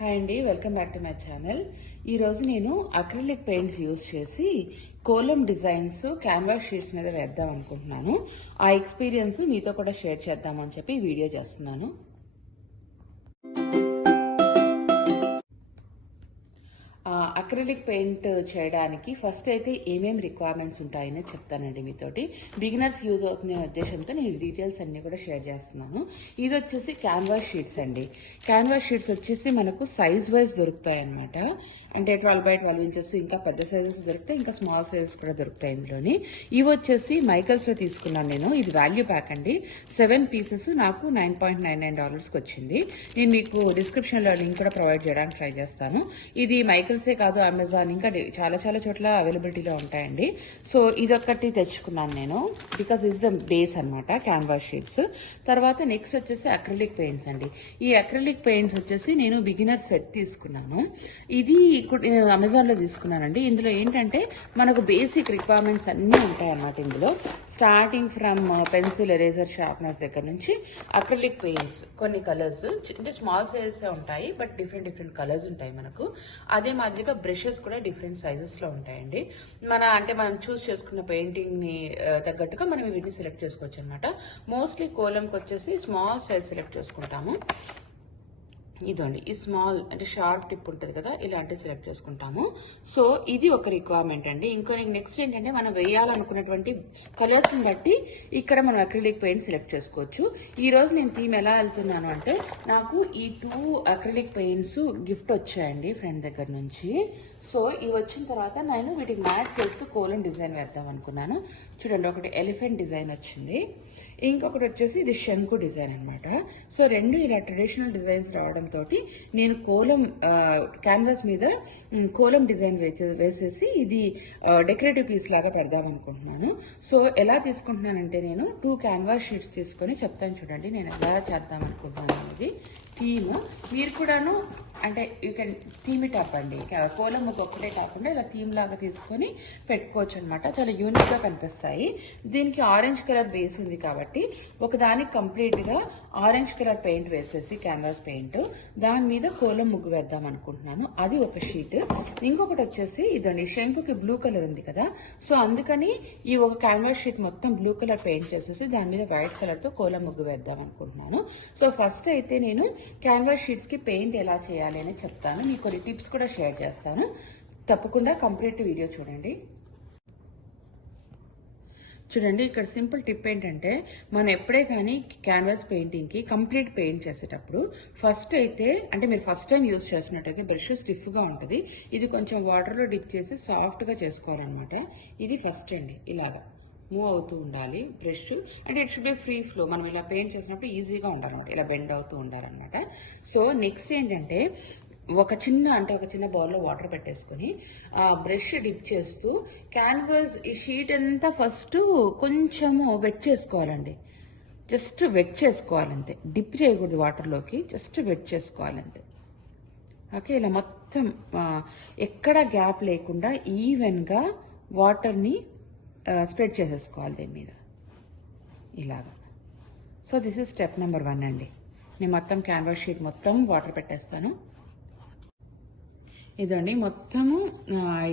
Hi అండి, welcome back to my channel. ఈరోజు నేను అక్రిలిక్ పెయింట్స్ యూజ్ చేసి కోలం డిజైన్స్ క్యాన్వాస్ షీట్స్ మీద వేద్దాం అనుకుంటున్నాను. ఆ ఎక్స్పీరియన్స్ మీతో కూడా షేర్ చేద్దామని చెప్పి వీడియో చేస్తున్నాను. అక్రిలిక్ పెయింట్ చేయడానికి ఫస్ట్ అయితే ఏమేమి రిక్వైర్మెంట్స్ ఉంటాయని చెప్తానండి మీతోటి. బిగినర్స్ యూజ్ అవుతున్న ఉద్దేశంతో నేను డీటెయిల్స్ అన్ని కూడా షేర్ చేస్తున్నాను. ఇది వచ్చేసి క్యాన్వాస్ షీట్స్ అండి. క్యాన్వాస్ షీట్స్ వచ్చేసి మనకు సైజ్ వైజ్ దొరుకుతాయి అనమాట. అంటే 12x12 ఇంచెస్, ఇంకా పెద్ద సైజెస్ దొరుకుతాయి, ఇంకా స్మాల్ సైజెస్ కూడా దొరుకుతాయి ఇందులోని. ఇవి వచ్చేసి మైకల్స్లో తీసుకున్నాను నేను. ఇది వాల్యూ ప్యాక్ అండి. 7 పీసెస్ నాకు $9.99కి వచ్చింది. నేను మీకు డిస్క్రిప్షన్లో లింక్ కూడా ప్రొవైడ్ చేయడానికి ట్రై చేస్తాను. ఇది మైకల్సే కాదు, అమెజాన్ ఇంకా చాలా చాలా చోట్ల అవైలబిలిటీలో ఉంటాయండి. సో ఇదొక్కటి తెచ్చుకున్నాను నేను, బికాస్ ఇస్ ద బేస్ అనమాట క్యాన్వాస్ షీట్స్. తర్వాత నెక్స్ట్ వచ్చేసి అక్రిలిక్ పెయింట్స్ అండి. ఈ అక్రిలిక్ పెయింట్స్ వచ్చేసి నేను బిగినర్ సెట్ తీసుకున్నాను. ఇది అమెజాన్లో తీసుకున్నానండి. ఇందులో ఏంటంటే మనకు బేసిక్ రిక్వైర్మెంట్స్ అన్నీ ఉంటాయి అన్నమాట. ఇందులో starting from pencil, eraser, sharpeners దగ్గర నుంచి అక్రిలిక్ పెయింట్స్ కొన్ని కలర్స్, అంటే స్మాల్ సైజెస్ ఉంటాయి బట్ డిఫరెంట్ కలర్స్ ఉంటాయి మనకు. అదే మాదిరిగా బ్రషెస్ కూడా డిఫరెంట్ సైజెస్లో ఉంటాయండి. మనం చూస్ చేసుకున్న పెయింటింగ్ని తగ్గట్టుగా మనం వీటిని సెలెక్ట్ చేసుకోవచ్చు అనమాట. మోస్ట్లీ కోలంకి వచ్చేసి స్మాల్ సైజ్ సెలెక్ట్ చేసుకుంటాము. ఇదండి, ఈ స్మాల్ అంటే షార్ప్ టిప్ ఉంటుంది కదా, ఇలాంటివి సెలెక్ట్ చేసుకుంటాము. సో ఇది ఒక రిక్వైర్మెంట్ అండి. ఇంకో నెక్స్ట్ ఏంటంటే మనం వేయాలనుకున్నటువంటి కలర్స్ని బట్టి ఇక్కడ మనం అక్రిలిక్ పెయింట్ సెలెక్ట్ చేసుకోవచ్చు. ఈ రోజు నేను థీమ్ ఎలా వెళ్తున్నాను అంటే, నాకు ఈ 2 అక్రిలిక్ పెయింట్స్ గిఫ్ట్ వచ్చాయండి ఫ్రెండ్ దగ్గర నుంచి. సో ఇవి వచ్చిన తర్వాత నేను వీటికి మ్యాచ్ చేస్తూ కోలం డిజైన్ వేద్దాం అనుకున్నాను. చూడండి, ఒకటి ఎలిఫెంట్ డిజైన్ వచ్చింది, ఇంకొకటి వచ్చేసి ఇది శంకు డిజైన్ అనమాట. సో రెండు ఇలా ట్రెడిషనల్ డిజైన్స్ రావడంతో నేను కోలం క్యాన్వాస్ మీద కోలం డిజైన్ వేసేసి ఇది డెకరేటివ్ పీస్ లాగా పెడదాం అనుకుంటున్నాను. సో ఎలా తీసుకుంటున్నానంటే, నేను 2 క్యాన్వాస్ షీట్స్ తీసుకొని చెప్తాను చూడండి నేను ఎలా చేద్దాం అనుకుంటున్నాను అనేది. థీమ్ మీరు కూడాను అంటే you can theme it up అండి. కోలం ఒక్కటే కాకుండా ఇలా థీమ్ లాగా తీసుకొని పెట్టుకోవచ్చు అనమాట. చాలా యూనిక్గా కనిపిస్తాయి. దీనికి ఆరెంజ్ కలర్ బేస్ ఉంది కాబట్టి ఒకదానికి కంప్లీట్గా ఆరెంజ్ కలర్ పెయింట్ వేసేసి క్యాన్వాస్ పెయింట్ దాని మీద కోలం ముగ్గు వేద్దాం అనుకుంటున్నాను. అది ఒక షీట్. ఇంకొకటి వచ్చేసి ఇదండి, శంకుకి బ్లూ కలర్ ఉంది కదా, సో అందుకని ఈ ఒక క్యాన్వాస్ షీట్ మొత్తం బ్లూ కలర్ పెయింట్ చేసేసి దాని మీద వైట్ కలర్తో కోలం ముగ్గు వేద్దాం అనుకుంటున్నాను. సో ఫస్ట్ అయితే నేను క్యాన్వాస్ షీట్స్కి పెయింట్ ఎలా చేయాలి అని చెప్తాను. మీకు కొన్ని టిప్స్ కూడా షేర్ చేస్తాను. తప్పకుండా కంప్లీట్ వీడియో చూడండి. చూడండి, ఇక్కడ సింపుల్ టిప్ ఏంటంటే, మనం ఎప్పుడే కానీ క్యాన్వాస్ పెయింటింగ్కి కంప్లీట్ పెయింట్ చేసేటప్పుడు ఫస్ట్ అయితే, అంటే మీరు ఫస్ట్ టైం యూజ్ చేసినట్టయితే బ్రష్ స్టిఫ్గా ఉంటుంది. ఇది కొంచెం వాటర్లో డిప్ చేసి సాఫ్ట్గా చేసుకోవాలన్నమాట. ఇది ఫస్ట్ అండి. ఇలాగా మూవ్ అవుతూ ఉండాలి బ్రష్, అంటే it should be free flow. మనం ఇలా పెయింట్ చేసినప్పుడు ఈజీగా ఉండాలన్నమాట, ఇలా బెండ్ అవుతూ ఉండాలన్నమాట. సో నెక్స్ట్ ఏంటంటే, ఒక చిన్న బౌల్లో వాటర్ పెట్టేసుకొని ఆ బ్రష్ డిప్ చేస్తూ క్యాన్వాస్ ఈ షీట్ అంతా ఫస్ట్ కొంచెము వెట్ చేసుకోవాలండి. జస్ట్ వెట్ చేసుకోవాలంతే, డిప్ చేయకూడదు వాటర్లోకి, జస్ట్ వెట్ చేసుకోవాలంతే. ఓకే, ఇలా మొత్తం ఎక్కడ గ్యాప్ లేకుండా ఈవెన్గా వాటర్ని స్ప్రెడ్ చేసేసుకోవాలి దీని మీద ఇలాగా. So this is step number 1 అండి. నేను మొత్తం క్యాన్వాస్ షీట్ మొత్తం వాటర్ పెట్టేస్తాను. ఇదండి, మొత్తము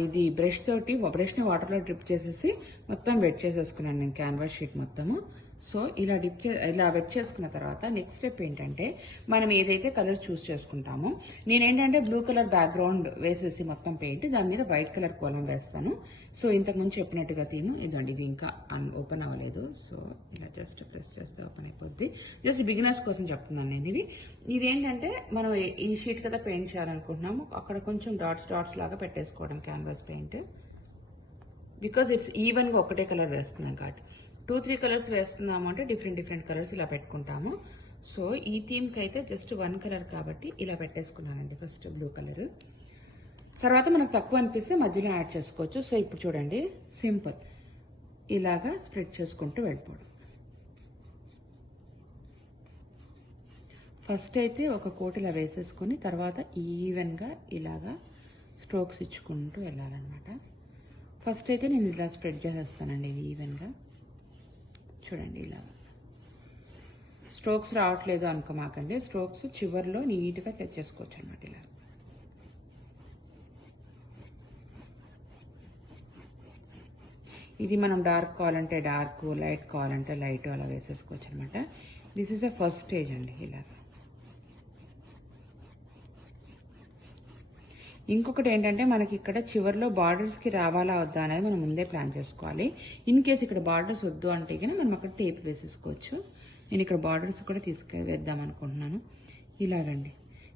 ఇది బ్రష్ని వాటర్లో డ్రిప్ చేసేసి మొత్తం వెట్ చేసేసుకున్నాను నేను క్యాన్వాస్ షీట్ మొత్తము. సో ఇలా ఇలా వెట్ చేసుకున్న తర్వాత నెక్స్ట్ స్టెప్ ఏంటంటే, మనం ఏదైతే కలర్ చూస్ చేసుకుంటామో, నేనేంటంటే బ్లూ కలర్ బ్యాక్గ్రౌండ్ వేసేసి మొత్తం పెయింట్ దాని మీద వైట్ కలర్ కోలం వేస్తాను. సో ఇంతకుముందు చెప్పినట్టుగా థీమ్ ఇదండి. ఇది ఇంకా ఓపెన్ అవ్వలేదు. సో ఇలా జస్ట్ ప్రెస్ చేస్తే ఓపెన్ అయిపోద్ది. జస్ట్ బిగినర్స్ కోసం చెప్తున్నాను నేను. ఇదేంటంటే, మనం ఈ షీట్ కదా పెయింట్ చేయాలనుకుంటున్నాము, అక్కడ కొంచెం డాట్స్ లాగా పెట్టేసుకోవడం క్యాన్వాస్ పెయింట్. బికాజ్ ఇట్స్ ఈవెన్గా ఒకటే కలర్ వేస్తున్నాం కాబట్టి. 2-3 కలర్స్ వేస్తున్నాము అంటే డిఫరెంట్ కలర్స్ ఇలా పెట్టుకుంటాము. సో ఈ థీమ్కి అయితే జస్ట్ 1 కలర్ కాబట్టి ఇలా పెట్టేసుకున్నానండి. ఫస్ట్ బ్లూ కలర్, తర్వాత మనకు తక్కువ అనిపిస్తే మధ్యలో యాడ్ చేసుకోవచ్చు. సో ఇప్పుడు చూడండి, సింపుల్ ఇలాగా స్ప్రెడ్ చేసుకుంటూ వెళ్ళిపోవడం. ఫస్ట్ అయితే ఒక కోట్ ఇలా వేసేసుకొని తర్వాత ఈవెన్గా ఇలాగా స్ట్రోక్స్ ఇచ్చుకుంటూ వెళ్ళాలన్నమాట. ఫస్ట్ అయితే నేను ఇలా స్ప్రెడ్ చేసేస్తానండి ఈవెన్గా. చూడండి, ఇలా స్ట్రోక్స్ రావట్లేదు అనుకోమాకండి, స్ట్రోక్స్ చివర్లో నీట్గా తెచ్చేసుకోవచ్చు అనమాట ఇలా. ఇది మనం డార్క్ కావాలంటే డార్క్, లైట్ కావాలంటే లైట్ అలా వేసేసుకోవచ్చు అనమాట. This is the first stage అండి. ఇలా ఇంకొకటి ఏంటంటే మనకి ఇక్కడ చివరిలో బార్డర్స్కి రావాలా వద్దా అనేది మనం ముందే ప్లాన్ చేసుకోవాలి. ఇన్ కేస్ ఇక్కడ బార్డర్స్ వద్దు అంటే కానీ మనం అక్కడ టేప్ వేసేసుకోవచ్చు. నేను ఇక్కడ బార్డర్స్ కూడా వేద్దాం అనుకుంటున్నాను. ఇలాగండి.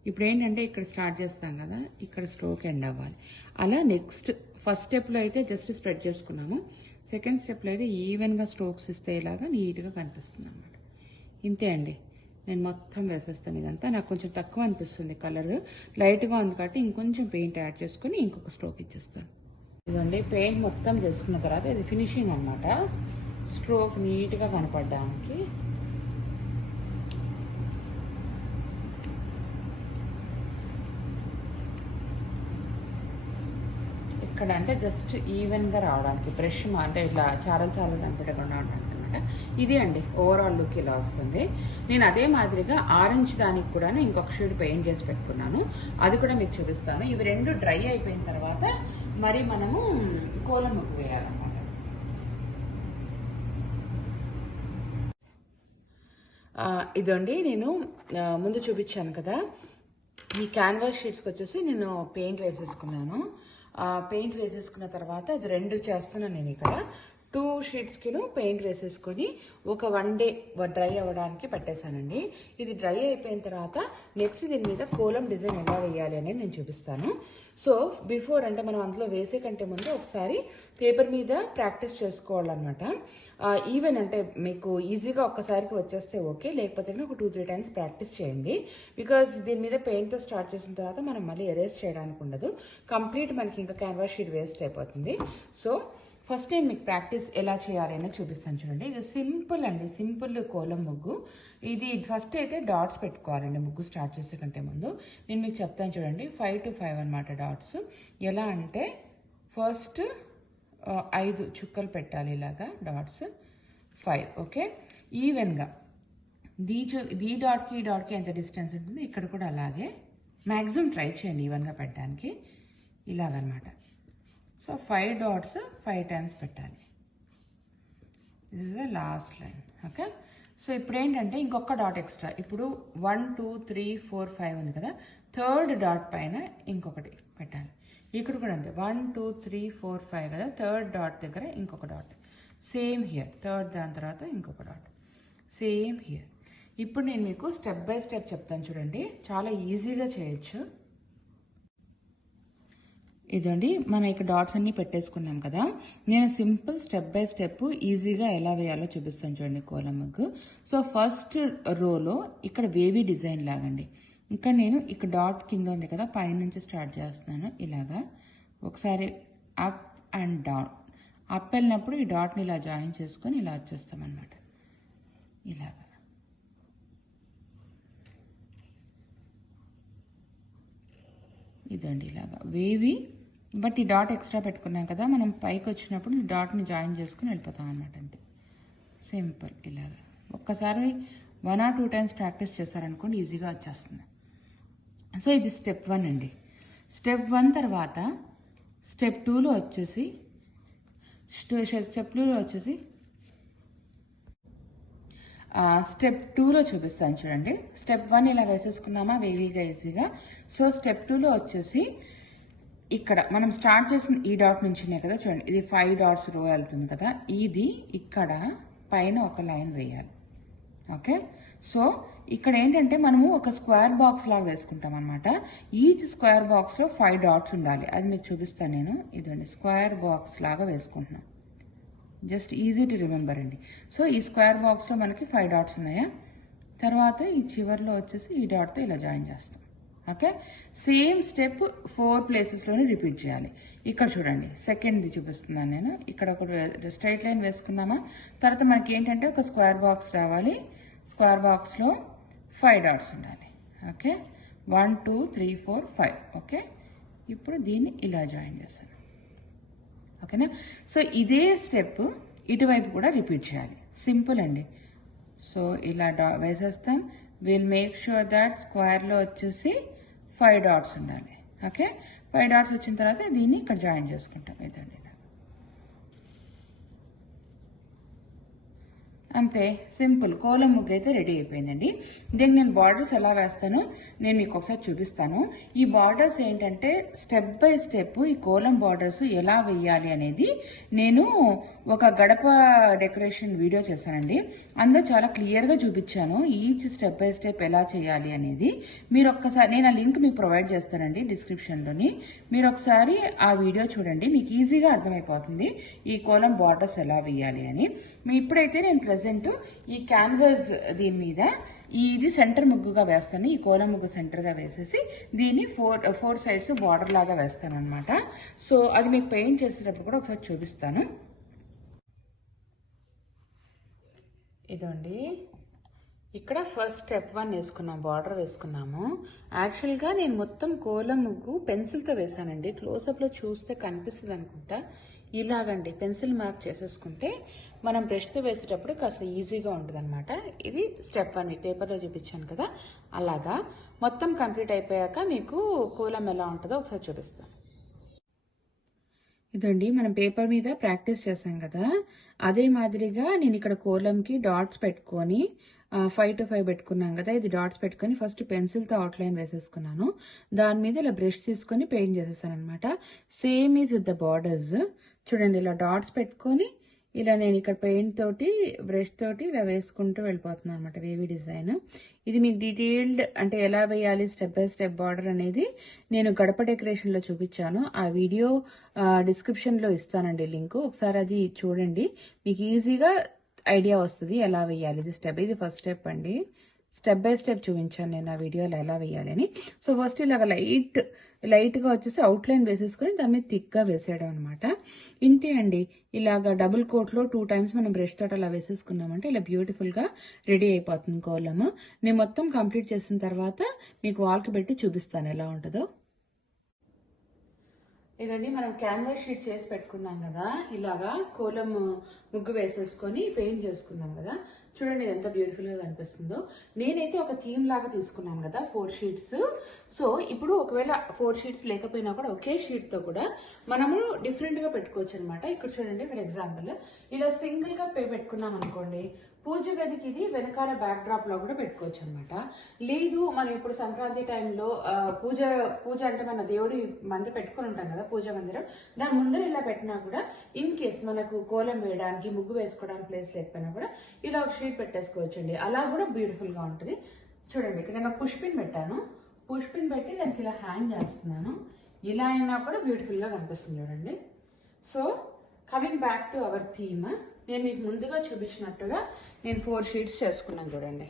ఇప్పుడు ఏంటంటే ఇక్కడ స్టార్ట్ చేస్తాం కదా, ఇక్కడ స్ట్రోక్ ఎండ్ అవ్వాలి. అలా నెక్స్ట్ ఫస్ట్ స్టెప్లో అయితే జస్ట్ స్ప్రెడ్ చేసుకున్నాము. సెకండ్ స్టెప్లో అయితే ఈవెన్గా స్ట్రోక్స్ ఇస్తే ఇలాగా నీట్గా కనిపిస్తుంది అన్నమాట. ఇంతే అండి. నేను మొత్తం వేసేస్తాను. ఇదంతా నాకు కొంచెం తక్కువ అనిపిస్తుంది, కలర్ లైట్గా ఉంది కాబట్టి ఇంకొంచెం పెయింట్ యాడ్ చేసుకుని ఇంకొక స్ట్రోక్ ఇచ్చేస్తాను. ఇదండి పెయింట్ మొత్తం చేసుకున్న తర్వాత ఇది ఫినిషింగ్ అనమాట. స్ట్రోక్ నీట్గా కనపడడానికి ఇక్కడ అంటే జస్ట్ ఈవెన్గా రావడానికి బ్రష్ అంటే ఇట్లా చారలు కనిపెట్టకుండా అనమాట. ఇది అండి ఓవరాల్ లుక్ ఇలా వస్తుంది. నేను అదే మాదిరిగా ఆరెంజ్ దానికి కూడా ఇంకొక షేడ్ పెయింట్ చేసి పెట్టుకున్నాను, అది కూడా మీకు చూపిస్తాను. ఇవి రెండు డ్రై అయిపోయిన తర్వాత మరి మనము కోలం ముగ్గు వేయాలన్నమాట. ఇదండి నేను ముందు చూపించాను కదా, ఈ క్యాన్వాస్ షీట్స్కి వచ్చేసి నేను పెయింట్ వేసేసుకున్నాను. పెయింట్ వేసేసుకున్న తర్వాత అది రెండు చేస్తున్నాను నేను ఇక్కడ. 2 షీట్స్కి పెయింట్ వేసేసుకొని ఒక 1 డే డ్రై అవ్వడానికి పెట్టేశానండి. ఇది డ్రై అయిపోయిన తర్వాత నెక్స్ట్ దీని మీద కోలం డిజైన్ ఎలా వేయాలి అనేది నేను చూపిస్తాను. సో బిఫోర్ అంటే మనం అందులో వేసే కంటే ముందు ఒకసారి పేపర్ మీద ప్రాక్టీస్ చేసుకోవాలన్నమాట. ఈవెన్ అంటే మీకు ఈజీగా ఒక్కసారికి వచ్చేస్తే ఓకే, లేకపోతే ఒక 2-3 టైమ్స్ ప్రాక్టీస్ చేయండి. బికాజ్ దీని మీద పెయింట్తో స్టార్ట్ చేసిన తర్వాత మనం మళ్ళీ ఎరేజ్ చేయడానికి ఉండదు, కంప్లీట్ మనకి ఇంకా క్యాన్వాస్ షీట్ వేస్ట్ అయిపోతుంది. సో ఫస్ట్ నేను మీకు ప్రాక్టీస్ ఎలా చేయాలి అనేది చూపిస్తాను చూడండి. ఇది సింపుల్ అండి, సింపుల్ కోలం ముగ్గు. ఇది ఫస్ట్ అయితే డాట్స్ పెట్టుకోవాలండి ముగ్గు స్టార్ట్ చేసే కంటే ముందు. నేను మీకు చెప్తాను చూడండి. 5 to 5 అనమాట డాట్స్. ఎలా అంటే ఫస్ట్ 5 చుక్కలు పెట్టాలి ఇలాగా డాట్స్ 5. ఓకే, ఈవెన్గా ఈ డాట్కి ఎంత డిస్టెన్స్ ఉంటుంది, ఇక్కడ కూడా అలాగే మ్యాక్సిమం ట్రై చేయండి ఈవెన్గా పెట్టడానికి. ఇలాగనమాట. సో 5 డాట్స్ 5 టైమ్స్ పెట్టాలి. This is the last line. Okay, so ఇప్పుడు ఏంటంటే ఇంకొక డాట్ ఎక్స్ట్రా. ఇప్పుడు 1 2 3 4 5 ఉంది కదా, థర్డ్ డాట్ పైన ఇంకొకటి పెట్టాలి. ఇక్కడ కూడా అంతే 1 2 3 4 5 కదా, థర్డ్ డాట్ దగ్గర ఇంకొక డాట్. సేమ్ హియర్, థర్డ్ దాని తర్వాత ఇంకొక డాట్. Same here. ఇప్పుడు నేను మీకు స్టెప్ బై స్టెప్ చెప్తాను చూడండి, చాలా ఈజీగా చేయొచ్చు. ఇదండి మనం ఇక్కడ డాట్స్ అన్ని పెట్టేసుకున్నాం కదా, నేను సింపుల్ స్టెప్ బై స్టెప్ ఈజీగా ఎలా వేయాలో చూపిస్తాను చూడండి కోలం ముగ్గు. సో ఫస్ట్ రోలో ఇక్కడ వేవీ డిజైన్ లాగండి. ఇక్కడ నేను ఇక్కడ డాట్ కింద ఉంది కదా, పైనుంచి స్టార్ట్ చేస్తున్నాను. ఇలాగా ఒకసారి అప్ అండ్ డౌన్. అప్ వెళ్ళినప్పుడు ఈ డాట్ని ఇలా జాయిన్ చేసుకొని ఇలా వచ్చేస్తాం అనమాట. ఇలాగా ఇదండి ఇలాగా వేవీ. బట్ ఈ డాట్ ఎక్స్ట్రా పెట్టుకున్నాం కదా, మనం పైకి వచ్చినప్పుడు ఈ డాట్ని జాయిన్ చేసుకుని వెళ్ళిపోతాం అన్నమాట. అంతే, సింపుల్. ఇలాగా ఒక్కసారి 1 or 2 టైమ్స్ ప్రాక్టీస్ చేశారనుకోండి ఈజీగా వచ్చేస్తుంది. సో ఇది స్టెప్ 1 అండి. స్టెప్ 1 తర్వాత స్టెప్ 2లో వచ్చేసి స్టెప్ 2లో చూపిస్తాను చూడండి. స్టెప్ 1 ఇలా వేసేసుకున్నామా వేవీగా ఈజీగా. సో స్టెప్ 2లో వచ్చేసి ఇక్కడ మనం స్టార్ట్ చేసిన ఈ డాట్ నుంచినే కదా చూడండి, ఇది 5 డాట్స్ రో వెళ్తుంది కదా, ఇది ఇక్కడ పైన ఒక లైన్ వేయాలి. ఓకే, సో ఇక్కడ ఏంటంటే మనము ఒక స్క్వేర్ బాక్స్ లాగా వేసుకుంటాం అనమాట. ఈచ్ స్క్వేర్ బాక్స్లో 5 డాట్స్ ఉండాలి. అది మీకు చూపిస్తాను నేను. ఇదండి స్క్వేర్ బాక్స్ లాగా వేసుకుంటున్నాం. జస్ట్ ఈజీ టు రిమెంబర్ అండి. సో ఈ స్క్వేర్ బాక్స్లో మనకి 5 డాట్స్ ఉన్నాయా, తర్వాత ఈ చివర్లో వచ్చేసి ఈ డాట్తో ఇలా జాయిన్ చేస్తాం. ఓకే, సేమ్ స్టెప్ 4 ప్లేసెస్లోనే రిపీట్ చేయాలి. ఇక్కడ చూడండి సెకండ్ది చూపిస్తున్నాను నేను. ఇక్కడ ఒక స్ట్రైట్ లైన్ వేసుకున్నామా, తర్వాత మనకి ఏంటంటే ఒక స్క్వేర్ బాక్స్ రావాలి. స్క్వేర్ బాక్స్లో 5 డాట్స్ ఉండాలి. ఓకే, 1 2 3 4 5. ఓకే, ఇప్పుడు దీన్ని ఇలా జాయిన్ చేస్తాను. ఓకేనా, సో ఇదే స్టెప్ ఇటువైపు కూడా రిపీట్ చేయాలి. సింపుల్ అండి. సో ఇలా వేసేస్తాం. విల్ మేక్ షూర్ దట్ స్క్వేర్లో వచ్చేసి 5 డాట్స్ ఉండాలి. ఓకే, 5 డాట్స్ వచ్చిన తర్వాత దీన్ని ఇక్కడ జాయిన్ చేసుకుంటాం. ఇదండి అంతే, సింపుల్ కోలం ముగ్గు అయితే రెడీ అయిపోయిందండి. దీనికి నేను బార్డర్స్ ఎలా వేస్తానో నేను మీకు ఒకసారి చూపిస్తాను. ఈ బార్డర్స్ ఏంటంటే స్టెప్ బై స్టెప్ ఈ కోలం బార్డర్స్ ఎలా వేయాలి అనేది నేను ఒక గడప డెకరేషన్ వీడియో చేశానండి. అందులో చాలా క్లియర్గా చూపించాను ఈచ్ స్టెప్ బై స్టెప్ ఎలా చేయాలి అనేది. మీరు ఒక్కసారి, నేను ఆ లింక్ మీకు ప్రొవైడ్ చేస్తానండి డిస్క్రిప్షన్లోని. మీరు ఒకసారి ఆ వీడియో చూడండి, మీకు ఈజీగా అర్థమైపోతుంది ఈ కోలం బార్డర్స్ ఎలా వేయాలి అని. ఇప్పుడైతే నేను ప్రజెంట్ ఈ క్యాన్వాస్ దీని మీద ఇది సెంటర్ ముగ్గుగా వేస్తాను. ఈ కోలం ముగ్గు సెంటర్గా వేసేసి దీన్ని ఫోర్ సైడ్స్ బార్డర్ లాగా వేస్తాను అనమాట. సో అది మీకు పెయింట్ చేసేటప్పుడు కూడా ఒకసారి చూపిస్తాను. ఇదండి, ఇక్కడ ఫస్ట్ స్టెప్ 1 వేసుకున్నాం, బార్డర్ వేసుకున్నాము. యాక్చువల్గా నేను మొత్తం కోలం ముగ్గు పెన్సిల్తో వేసానండి. క్లోజప్లో చూస్తే కనిపిస్తుంది అనుకుంటా. ఇలాగండి పెన్సిల్ మార్క్ చేసేసుకుంటే మనం బ్రష్తో వేసేటప్పుడు కాస్త ఈజీగా ఉంటుంది అనమాట. ఇది స్టెప్ 1 పేపర్లో చూపించాను కదా, అలాగా మొత్తం కంప్లీట్ అయిపోయాక మీకు కోలం ఎలా ఉంటుందో ఒకసారి చూపిస్తాను. ఇదండి, మనం పేపర్ మీద ప్రాక్టీస్ చేసాం కదా, అదే మాదిరిగా నేను ఇక్కడ కోలంకి డాట్స్ పెట్టుకొని 5 to 5 పెట్టుకున్నాం కదా, ఇది డాట్స్ పెట్టుకొని ఫస్ట్ పెన్సిల్తో అవుట్లైన్ వేసేసుకున్నాను. దాని మీద ఇలా బ్రష్ తీసుకొని పెయింట్ చేసేసాను అనమాట. Same is with the borders. చూడండి, ఇలా డాట్స్ పెట్టుకొని ఇలా నేను ఇక్కడ పెయింట్ తోటి బ్రష్ తోటి ఇలా వేసుకుంటూ వెళ్ళిపోతున్నాను అనమాట, వేవీ డిజైన్. ఇది మీకు డీటెయిల్డ్ అంటే ఎలా వేయాలి స్టెప్ బై స్టెప్ బార్డర్ అనేది నేను గడప డెకరేషన్లో చూపించాను. ఆ వీడియో డిస్క్రిప్షన్లో ఇస్తానండి లింక్, ఒకసారి అది చూడండి, మీకు ఈజీగా ఐడియా వస్తుంది ఎలా వేయాలి. ఇది ఫస్ట్ స్టెప్ అండి. స్టెప్ బై స్టెప్ చూపించాను నేను ఆ వీడియోలో ఎలా వేయాలి అని. సో ఫస్ట్ ఇలాగ లైట్గా వచ్చేసి అవుట్లైన్ వేసేసుకొని దాని మీద థిక్గా వేసేయడం అనమాట. ఇంతే అండి, ఇలాగ డబుల్ కోట్లో 2 times మనం బ్రష్ తోట అలా వేసేసుకున్నామంటే ఇలా బ్యూటిఫుల్గా రెడీ అయిపోతుంది కోలము. నేను మొత్తం కంప్లీట్ చేసిన తర్వాత మీకు వాల్కి పెట్టి చూపిస్తాను ఎలా ఉంటుందో. ఇదండి, మనం క్యాన్వాస్ షీట్ చేసి పెట్టుకున్నాం కదా, ఇలాగా కోలం ముగ్గు వేసేసుకొని పెయింట్ చేసుకున్నాం కదా. చూడండి ఎంత బ్యూటిఫుల్గా కనిపిస్తుందో. నేనైతే ఒక థీమ్ లాగా తీసుకున్నాను కదా 4 sheets. సో ఇప్పుడు ఒకవేళ 4 sheets లేకపోయినా కూడా ఒకే షీట్తో కూడా మనము డిఫరెంట్గా పెట్టుకోవచ్చు అనమాట. ఇక్కడ చూడండి, ఫర్ ఎగ్జాంపుల్ ఇలా సింగిల్గా పెట్టుకున్నాం అనుకోండి, పూజ గదికి ఇది వెనకాల బ్యాక్ డ్రాప్ లో కూడా పెట్టుకోవచ్చు అనమాట. లేదు మనం ఇప్పుడు సంక్రాంతి టైంలో పూజ అంటే మన దేవుడి మందిరం పెట్టుకుని ఉంటాం కదా, పూజా మందిరం, దాని ముందర ఇలా పెట్టినా కూడా ఇన్ కేస్ మనకు కోలం వేయడానికి ముగ్గు వేసుకోవడానికి ప్లేస్ లేకపోయినా కూడా ఇలా ఒక షీట్ పెట్టేసుకోవచ్చు అండి. అలా కూడా బ్యూటిఫుల్ గా ఉంటుంది. చూడండి, ఇక్కడ నేను పుష్ పిన్ పెట్టాను, పుష్ పిన్ పెట్టి దానికి ఇలా హ్యాంగ్ చేస్తున్నాను. ఇలా అయినా కూడా బ్యూటిఫుల్ గా కనిపిస్తుంది చూడండి. So coming back to our theme, నేను మీకు ముందుగా చూపించినట్టుగా నేను 4 sheets చేసుకున్నాను చూడండి.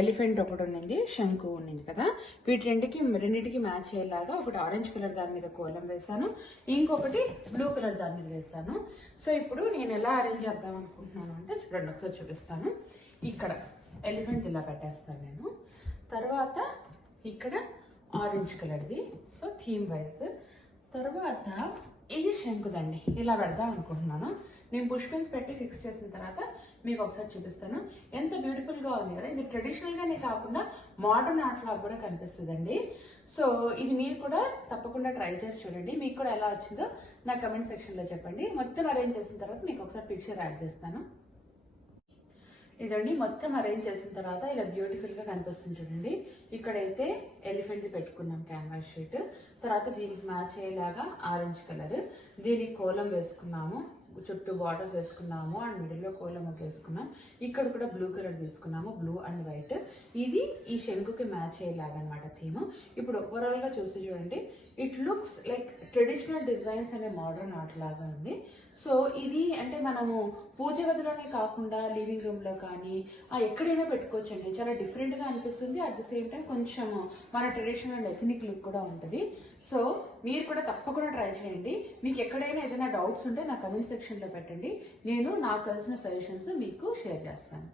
ఎలిఫెంట్ ఒకటి ఉండింది, శంకు ఉండింది కదా, రెండింటికి మ్యాచ్ అయ్యేలాగా ఒకటి ఆరెంజ్ కలర్ దాని మీద కోలం వేసాను, ఇంకొకటి బ్లూ కలర్ దాని మీద వేసాను. సో ఇప్పుడు నేను ఎలా అరేంజ్ చేద్దాం అనుకుంటున్నాను అంటే చూడండి, ఒకసారి చూపిస్తాను. ఇక్కడ ఎలిఫెంట్ ఇలా పెట్టేస్తాను నేను, తర్వాత ఇక్కడ ఆరెంజ్ కలర్ది, సో థీమ్ వైజ్. తర్వాత ఇది శంకుదండి, ఇలా పెడదాం అనుకుంటున్నాను. నేను పుష్ పిన్స్ పెట్టి ఫిక్స్ చేసిన తర్వాత మీకు ఒకసారి చూపిస్తాను. ఎంత బ్యూటిఫుల్ గా ఉంది కదా. ఇది ట్రెడిషనల్ గానే కాకుండా మోడర్న్ ఆర్ట్ లాగా కూడా కనిపిస్తుందండి. సో ఇది మీరు కూడా తప్పకుండా ట్రై చేసి చూడండి. మీకు కూడా ఎలా వచ్చిందో నా కమెంట్ సెక్షన్ లో చెప్పండి. మొత్తం అరేంజ్ చేసిన తర్వాత మీకు ఒకసారి పిక్చర్ యాడ్ చేస్తాను. ఇదండి, మొత్తం అరేంజ్ చేసిన తర్వాత ఇలా బ్యూటిఫుల్ గా కనిపిస్తుంది చూడండి. ఇక్కడైతే ఎలిఫెంట్ పెట్టుకున్నాం క్యాన్వాస్ షీట్, తర్వాత దీనికి మ్యాచ్ అయ్యేలాగా ఆరెంజ్ కలర్, దీనికి కోలం వేసుకున్నాము, చుట్టూ బార్డర్స్ వేసుకున్నాము అండ్ మిడిల్లో కోలం వేసుకున్నాం. ఇక్కడ కూడా బ్లూ కలర్ తీసుకున్నాము, బ్లూ అండ్ వైట్. ఇది ఈ శంకుకి మ్యాచ్ అయ్యేలాగా అనమాట థీమ్. ఇప్పుడు ఓవరాల్ గా చూసి చూడండి, it looks like traditional designs అనే మోడర్న్ ఆర్ట్ లాగా ఉంది. సో ఇది అంటే మనము పూజ గదిలోనే కాకుండా లివింగ్ రూమ్ లో కానీ ఎక్కడైనా పెట్టుకోవచ్చు అండి. చాలా డిఫరెంట్ గా అనిపిస్తుంది, అట్ ద సేమ్ టైం కొంచెం మన ట్రెడిషనల్ అండ్ ఎథనిక్ లుక్ కూడా ఉంటుంది. సో మీరు కూడా తప్పకుండా ట్రై చేయండి. మీకు ఎక్కడైనా ఏదైనా డౌట్స్ ఉంటే నా కమెంట్ సెక్షన్ లో పెట్టండి, నేను నాకు తెలిసిన సజెషన్స్ మీకు షేర్ చేస్తాను.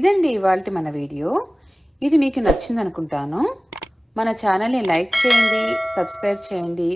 ఇదండి ఇవాళ మన వీడియో. ఇది మీకు నచ్చింది అనుకుంటాను. మన ఛానల్ని లైక్ చేయండి, సబ్స్క్రైబ్ చేయండి.